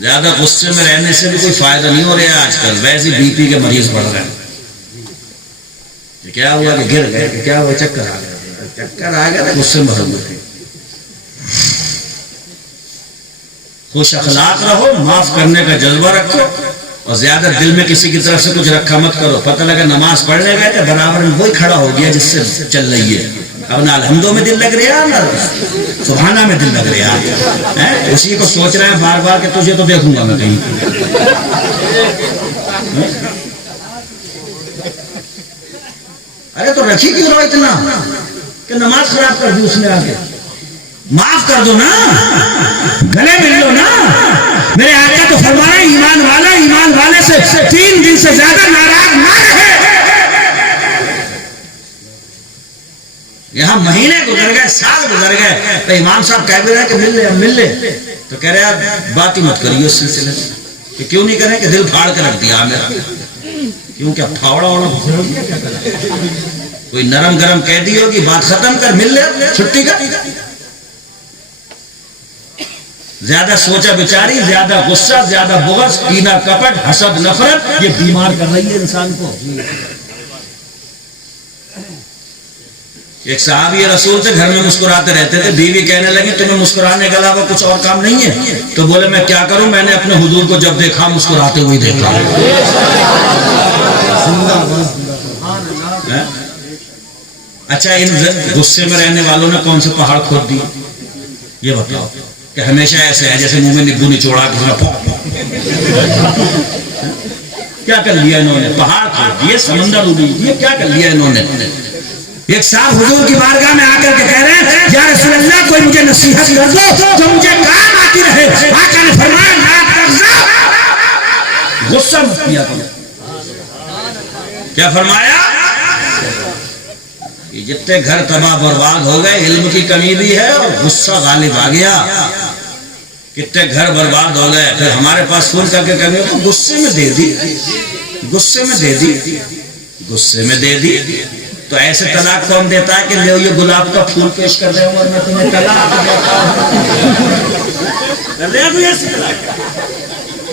ज्यादा गुस्से में रहने से भी कोई फायदा नहीं हो रहा है आजकल। वैसे बीपी के मरीज बढ़ रहे हैं। क्या हुआ कि गिर गए, कि क्या हुआ चक्कर आ गया, चक्कर आ गया, गुस्से में भर गए। खुश अखलाक रहो, माफ करने का जज्बा रखो, और ज्यादा दिल में किसी की तरफ से कुछ रखा मत करो। पता लगा नमाज पढ़ने गए थे, बराबर में वही खड़ा हो गया जिससे चल रही है। अब ना अलहम्दो में दिल लग रहा है, ना सुभाना में दिल लग रहा है। उसी को सोच रहे हैं बार बार कि तुझे तो देखूंगा मैं कहीं। अरे तो रखी क्यों रहो इतना कि नमाज खराब कर दी उसने आके? माफ कर दो ना, गले मिल लो ना। मेरे आका तो फरमा रहे, ईमान वाले से 3 दिन से ज्यादा नाराज ना रहे। यहाँ महीने गुजर गए, साल गुजर गए, तो इमाम साहब कह रहे हैं कि मिल ले। तो कह रहे हैं बात ही मत करिए उस सिलसिले में। कि क्यों नहीं करें? कि दिल फाड़ के रख दिया मेरा। क्यों, क्या फावड़ा वाड़ा कोई नरम गरम कह दी होगी, बात खत्म कर, मिल ले, छुट्टी कर। ज्यादा सोचा विचारी, ज्यादा गुस्सा, ज्यादा बुग़्ज़, कीना कपट, हसद, नफरत, ये बीमार कर रही है इंसान को। एक साहबी रसूल थे, घर में मुस्कुराते रहते थे। बीवी कहने लगी तुम्हें मुस्कुराने के अलावा कुछ और काम नहीं है? तो बोले मैं क्या करूं, मैंने अपने हुजूर को जब देखा मुस्कुराते हुए देखा। अच्छा, इन गुस्से में रहने वालों ने कौन से पहाड़ खोद दिए? ये बताओ कि हमेशा ऐसे है जैसे मुंह में नींबू निचोड़ा किसी ने क्या कर लिया इन्होंने? पहाड़ खोद दिए, समंदर उड़ी दिए, क्या कर लिया इन्होंने? एक साहब हुजूर की बारगाह में आकर के कह रहे हैं या रसूल अल्लाह कोई मुझे नसीहत कर दो जो मुझे काम आती रहे। आका ने फरमाया गुस्सा मत किया करो। क्या फरमाया? जितने घर तबाह बर्बाद हो गए, इल्म की कमी भी है और गुस्सा गालिब आ गया। कितने घर बर्बाद हो गए, फिर हमारे पास फोन करके कभी तो गुस्से में दे दी, गुस्से में दे दी, गुस्से में दे दी। तो ऐसे तलाक कौन देता है कि ले ये गुलाब का फूल पेश कर रहे हो और मैं तुम्हें तलाक देता हूं?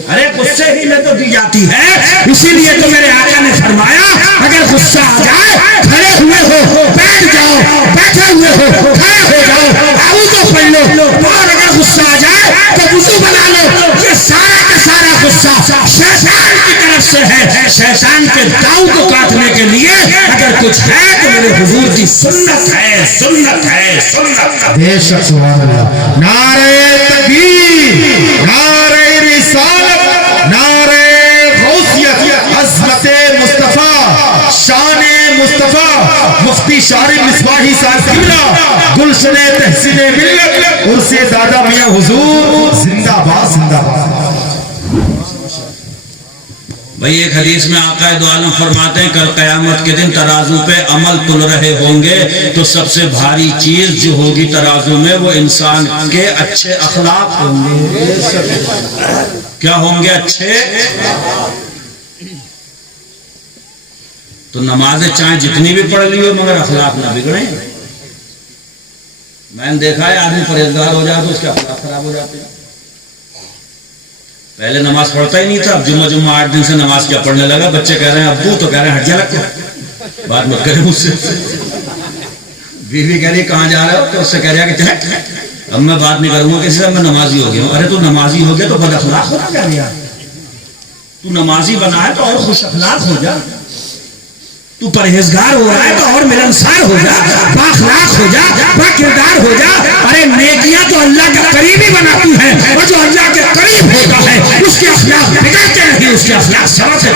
अरे गुस्से ही में तो दी जाती है। इसीलिए तो मेरे आका ने फरमाया अगर गुस्सा आ जाए, खड़े हुए हो बैठ जाओ, बैठे हुए हो खड़े हो जाओ, आऊज़ पढ़ लो, और अगर गुस्सा आ जाए तो वुज़ू बना लो। ये सारा का सारा गुस्सा शैतान की तरफ से है। शैतान के दांव को काटने के लिए अगर कुछ है तो मेरे हुजूर की सुन्नत है, सुन्नत है, सुन्नत है। बेशक सुभान अल्लाह। नारे तकबीर, नारे रिसालत, नारे गौसियत, हज़रते मुस्तफा, शाने मुस्तफा, मुफ्ती शारिफ मिसबाही साहब किबला, गुलशने तहसीने मिल्लत, उर्से दादा मियां हुजूर जिंदाबाद, जिंदाबाद। भाई एक हदीस में आका दो आलम फरमाते हैं कल कयामत के दिन तराजू पे अमल तुल रहे होंगे तो सबसे भारी चीज जो होगी तराजू में वो इंसान के अच्छे अखलाक होंगे। क्या होंगे? अच्छे। तो नमाजें चाहे जितनी भी पढ़ ली हो मगर अखलाक ना बिगड़े। मैंने देखा है आदमी परहेजगार हो जाए तो उसके अखलाक खराब हो जाते हैं। पहले नमाज पढ़ता ही नहीं था, अब जुम्मा 8 दिन से नमाज क्या पढ़ने लगा। बच्चे कह रहे हैं अब्बू, तो कह रहे हैं हट जा, लगता बात मत करें मुझसे। बीवी कह रही कहाँ जा रहे हो, तो उससे कह रहा कि अब मैं बात नहीं करूंगा किसी से, मैं नमाजी हो गया हूँ। अरे तू नमाजी हो गया तो बद अखलाक होना क्या गया? तू नमाजी बना है तो और खुश अखलाक हो जा। तू परहेजगार हो रहा है तो और मिलनसार हो जा, बाखलाक हो जा, बाकिरदार हो जा। अरे नेकियां तो अल्लाह के करीब ही बनाती है और जो अल्लाह के करीब होता है उसके अखलाक बिगड़ते नहीं, उसके अखलाक संवरते हैं।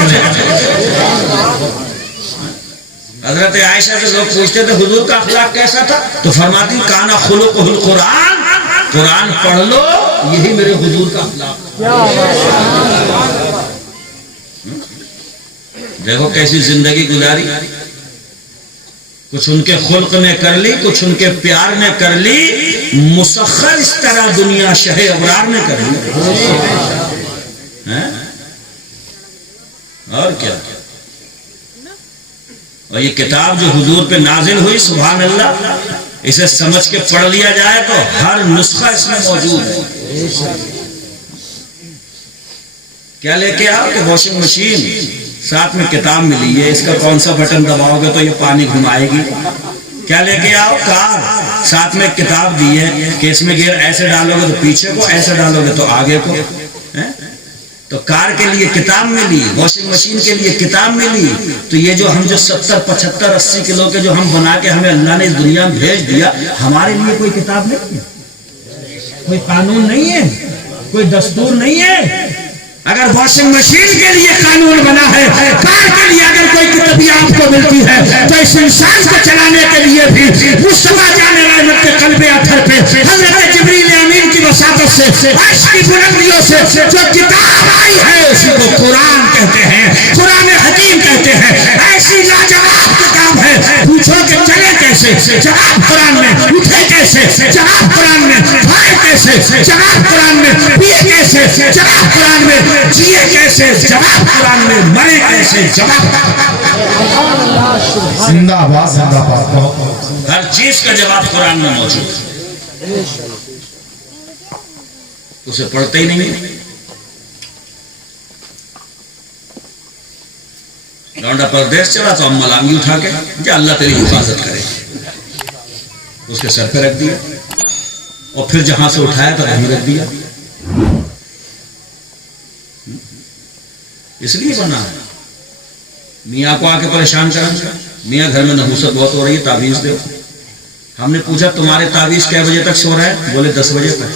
हजरत आयशा से लोग पूछते थे हुजूर का अखलाक कैसा था, तो फरमाती काना खुलुकुहुल कुरान, कुरान पढ़ लो यही मेरे हुजूर का अखलाक। देखो कैसी जिंदगी गुजारी, कुछ उनके खुल्क ने कर ली, कुछ उनके प्यार ने कर ली, मुसख्खर इस तरह दुनिया शहे अबरार ने कर ली। और क्या? और ये किताब जो हुजूर पे नाजिल हुई, सुभान अल्लाह, इसे समझ के पढ़ लिया जाए तो हर नुस्खा इसमें मौजूद है। क्या लेके आओ कि वॉशिंग मशीन साथ में किताब मिली है, इसका कौन सा बटन दबाओगे तो ये पानी घुमाएगी। क्या लेके आओ? कार, साथ में किताब दी है कि इसमें गियर ऐसे डालोगे तो पीछे को, ऐसे डालोगे तो आगे को। तो कार के लिए किताब मिली, वॉशिंग मशीन के लिए किताब मिली। तो ये जो हम जो 70, 75, 80 किलो के जो हम बना के हमें अल्लाह ने इस दुनिया में भेज दिया, हमारे लिए कोई किताब नहीं है, कोई कानून नहीं है, कोई दस्तूर नहीं है। अगर वॉशिंग मशीन के लिए कानून बना है, कार के लिए अगर कोई किताब आपको मिलती है तो इस इंसान को चलाने के लिए भी मुस्तफा जाने रहमत के कल्बे अथर पे हजरत जिब्रील अमीन की वसातत से अर्श की बुलंदियों से जो किताब आई है उसी को कुरान कहते हैं, कुरान हकीम कहते हैं। ऐसी लाजवाब किताब है, पूछो कि चले कैसे, जवाब कुरान में, उठे कैसे, जवाब कुरान में, खाए कैसे, जवाब कुरान में, पिए कैसे, जवाब कुरान में, जिए कैसे, जवाब कुरान में, मरे कैसे, जवाब। जिंदाबाद, जिंदाबाद। हर चीज का जवाब कुरान में मौजूद है। उसे पढ़ते ही नहीं है। लौंडा परदेश चला तो अम्मा लांगी उठा के, जा अल्लाह तेरी हिफाजत करे, उसके सर पे रख दिया, और फिर जहां से उठाया तो वहीं रख दिया। इसलिए बना है मियाँ को आके परेशान करा, मियाँ घर में नहुसत बहुत हो रही है, ताबीज दो। हमने पूछा तुम्हारे ताबीज कै बजे तक सो रहा है? बोले 10 बजे तक।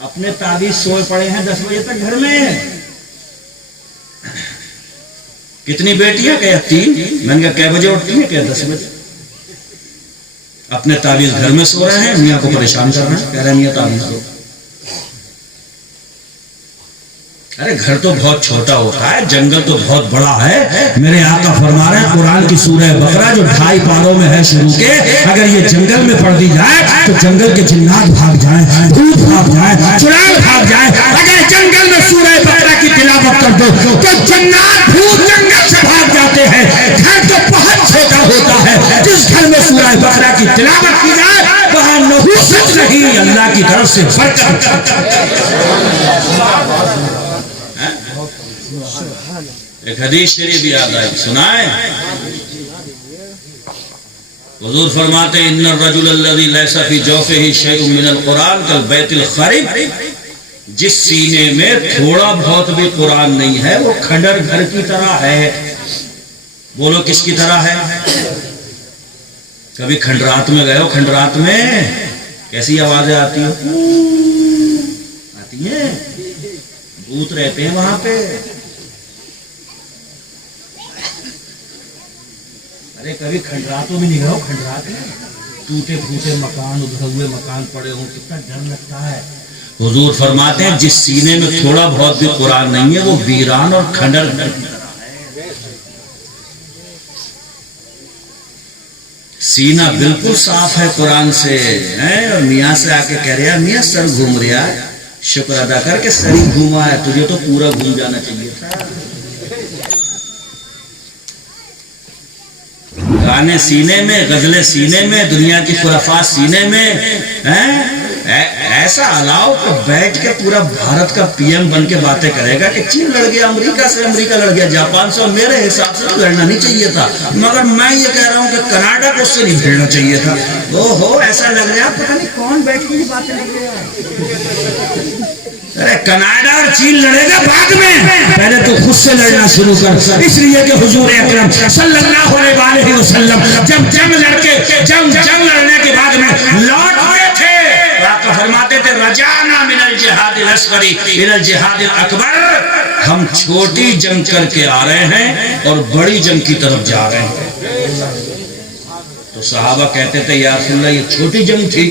अपने ताबीज सोए पड़े हैं 10 बजे तक घर में। कितनी बेटियां? क्या 3। मैंने कहा कै बजे उठती है? क्या 10 बजे। अपने ताबीज घर में सो रहे हैं, मियाँ को परेशान कर रहे हैं, कह रहे हैं मियाँ ताबीज दो। अरे घर तो बहुत छोटा होता है, जंगल तो बहुत बड़ा है। मेरे आका फरमा रहे हैं कुरान की सूरह बकरा जो 2.5 पारों में है शुरू के, अगर ये जंगल में पढ़ दी जाए तो जंगल के जिन्नात भाग जाए, भूत भाग जाए, चुड़ैल भाग जाए। अगर जंगल में सूरह बकरा की तिलावत कर दो तो जन्नात भूत जंगल से भाग जाते हैं। घर तो बहुत छोटा होता है, जिस घर में सूरह बकरा की तिलावत की जाए वहां नहुसत नहीं, अल्लाह की तरफ से बरकत। एक हदीस शरीफ याद आई, सुनाए। हुजूर फरमाते इन्नर रजुल अल्लज़ी लैसा फी जौफिही शैउन मिनल कुरान कल बैतिल खरीब, जिस सीने में थोड़ा बहुत भी कुरान नहीं है वो खंडर घर की तरह है। बोलो किसकी तरह है? कभी खंडरात में गए हो? खंडरात में कैसी आवाजें आती है? आती है, भूत रहते हैं वहां पे। अरे कभी खंडरातों में नहीं गए हो? खंडरात में टूटे फूटे मकान, उधर हुए मकान पड़े हो, कितना डर लगता है। हुजूर फरमाते हैं जिस सीने में थोड़ा बहुत भी कुरान नहीं है वो वीरान और खंडर घर की तरह है। सीना बिल्कुल साफ है कुरान से, है? और मियाँ से आके कह रहा है मियाँ सर घूम रहा है, शुक्र अदा करके सर ही घूमा है, तुझे तो पूरा घूम जाना चाहिए था। गाने सीने में, गजलें सीने में, दुनिया की खुराफात सीने में, हैं? ऐसा अलाव को बैठ के पूरा भारत का पीएम बन के बातें करेगा कि चीन लड़ गया अमेरिका से, अमेरिका लड़ गया जापान से, और मेरे हिसाब से लड़ना नहीं चाहिए था, मगर मैं ये कह रहा हूँ कि कनाडा को उससे नहीं भिड़ना चाहिए था। ओहो, ऐसा लग रहा है पता नहीं कौन बैठ के बातें लग रहा है। अरे कनाडा और चीन लड़ेगा बाद में, पहले तो खुद से लड़ना शुरू कर। इसलिए कि हुजूर अकरम सल्लल्लाहु अलैहि वसल्लम जब जंग लड़ने के बाद में लौट गए थे, आपका फरमाते थे रजाना मिनल जिहादिल अस्गरी इलल जिहादिल अकबर, हम छोटी जंग करके आ रहे हैं और बड़ी जंग की तरफ जा रहे हैं। तो सहाबा कहते थे या रसूल अल्लाह ये छोटी जंग थी,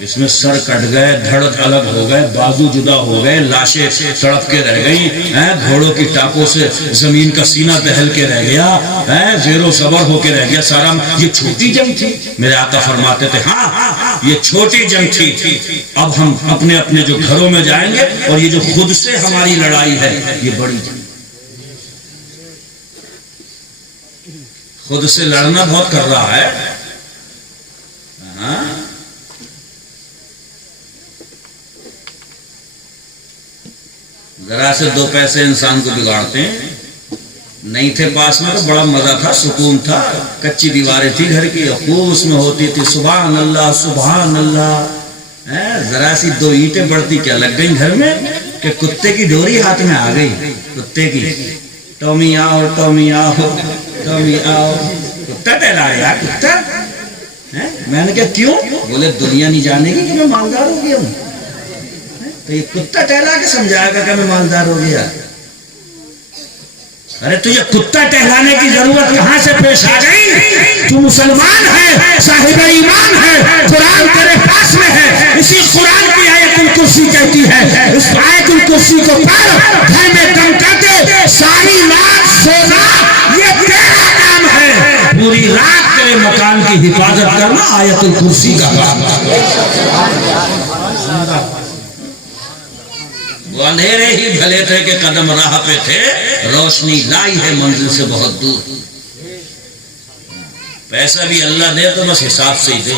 इसमें सर कट गए, धड़ अलग हो गए, बाजू जुदा हो गए, लाशें तड़प के रह गई हैं, घोड़ों की टापों से जमीन का सीना दहल के रह गया है, जेरो सबर होके रह गया सारा, ये छोटी जंग थी। मेरे आका फरमाते थे हाँ ये छोटी जंग थी, अब हम अपने अपने जो घरों में जाएंगे और ये जो खुद से हमारी लड़ाई है ये बड़ी जंग। खुद से लड़ना बहुत कर रहा है। हाँ? जरा से 2 पैसे इंसान को बिगाड़ते हैं। नहीं थे पास में तो बड़ा मजा था, सुकून था, कच्ची दीवारें थी घर की, खूब उसमें होती थी सुभान अल्लाह सुभान अल्लाह। जरा सी 2 ईंटें बढ़ती क्या लग गई घर में कि कुत्ते की डोरी हाथ में आ गई, कुत्ते की। टॉमी आओ टॉमी आओ टॉमी आओ, कुत्ता टहला यार कुत्ता। मैंने कहा क्यों? बोले दुनिया नहीं जानेगी कि मैं मालदार हो गया हूँ। तो ये कुत्ता टहला के समझाएगा कि मैं मालदार हो गया। अरे तुझे कुत्ता टहलाने की जरूरत कहां से पेश आ गई? तू मुसलमान है, साहिब ईमान है, कुरान तेरे पास में है। इसी कुरान की आयतुल कुर्सी कहती है, इस आयतुल कुर्सी को पढ़, घर में दम करके सारी रात सोना ये तेरा काम है। पूरी रात तेरे मकान की हिफाजत करना आयतुल कुर्सी का काम है। वो अंधेरे ही भले थे कि कदम राह पे थे, रोशनी लाई है मंजिल से बहुत दूर। पैसा भी अल्लाह दे तो बस हिसाब से ही दे।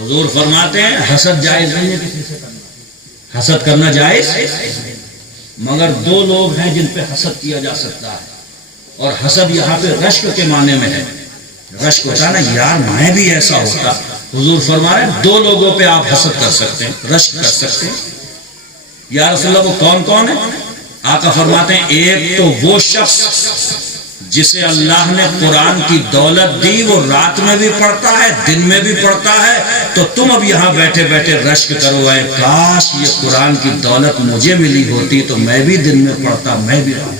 हुजूर फरमाते हैं हसद जायज नहीं है किसी से करना, हसद करना जायज, मगर दो लोग हैं जिन पे हसद किया जा सकता है, और हसद यहाँ पे रश्क के माने में है। रश्क होता है ना, यार मैं भी ऐसा होता। हुजूर फरमा रहे हैं दो लोगों पे आप हसद कर सकते हैं, रश्क कर सकते हैं। या रसूलल्लाह वो कौन कौन है? आका फरमाते हैं एक तो वो शख्स जिसे अल्लाह ने कुरान की दौलत दी, वो रात में भी पढ़ता है दिन में भी पढ़ता है, तो तुम अब यहाँ बैठे बैठे रश्क करो, है काश ये कुरान की दौलत मुझे मिली होती तो मैं भी दिन में पढ़ता, मैं भी रहूं।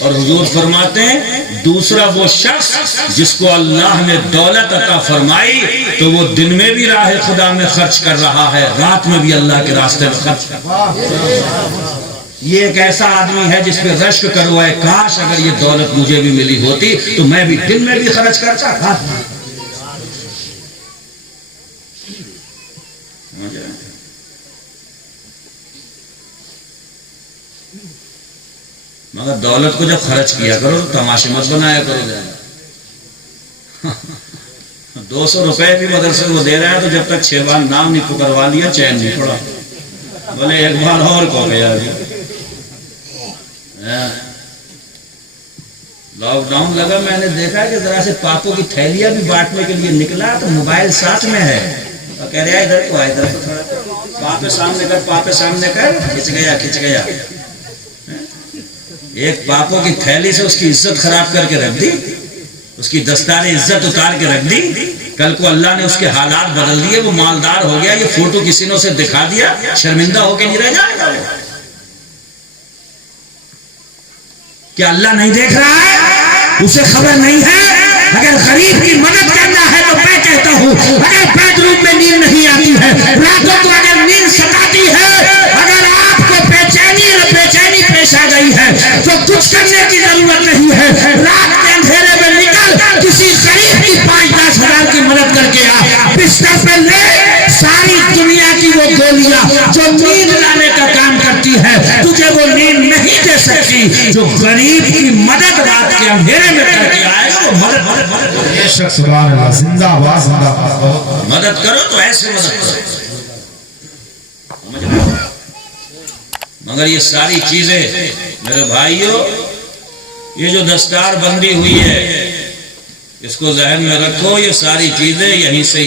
और हुजूर फरमाते हैं दूसरा वो शख्स जिसको अल्लाह ने दौलत अता फरमाई तो वो दिन में भी राह खुदा में खर्च कर रहा है, रात में भी अल्लाह के रास्ते में खर्च कर रहा है। ये एक ऐसा आदमी है जिस पे रश्क करो है काश अगर ये दौलत मुझे भी मिली होती तो मैं भी दिन में भी खर्च करता था। मगर दौलत को जब खर्च किया करो तो तमाशे मत बनाया करो ज्यादा। 200 रुपए भी मदरसे को दे रहा है तो जब तक 6 बार नाम नहीं पुकारवा लिया चैन नहीं पड़ा, बोले एक बार और को गया। लॉकडाउन लगा, मैंने देखा कि जरा से पापों की थैलियां भी बांटने के लिए निकला तो मोबाइल साथ में है, तो कह रहा इधर को आ, इधर को थोड़ा पापे सामने कर, पापे सामने कर, खिंच गया खिंच गया। एक पापों की थैली से उसकी इज्जत खराब करके रख दी, उसकी दस्तार इज्जत उतार के रख दी। कल को अल्लाह ने उसके हालात बदल दिए, वो मालदार हो गया, ये फोटो किसी ने उसे दिखा दिया, शर्मिंदा होके नहीं रह जाएगा वो। क्या अल्लाह नहीं देख रहा है? उसे खबर नहीं है? अगर गरीब की मदद करना है तो मैं कहता हूँ अगर बेडरूम में नींद नहीं आती है, रातों को अगर नींद सताती है, अगर आपको बेचैनी पेश आ गई है तो कुछ करने की जरूरत नहीं है। रात के अंधेरे में निकल किसी गरीब की 5-10 हजार की मदद करके आ, बिस्तर पे ले सारी दुनिया की वो गोलियां जो नींद लाने का काम करती है तुझे वो नींद नहीं दे सकती। जो गरीब की मदद रात के अंधेरे में करके आएगा वो मदद सुभान अल्लाह, जिंदाबाद जिंदाबाद। मदद करो तो ऐसे मदद करो। मगर ये सारी चीजें मेरे भाइयों, ये जो दस्तार बंदी हुई है इसको जहन में रखो, ये सारी चीजें यहीं से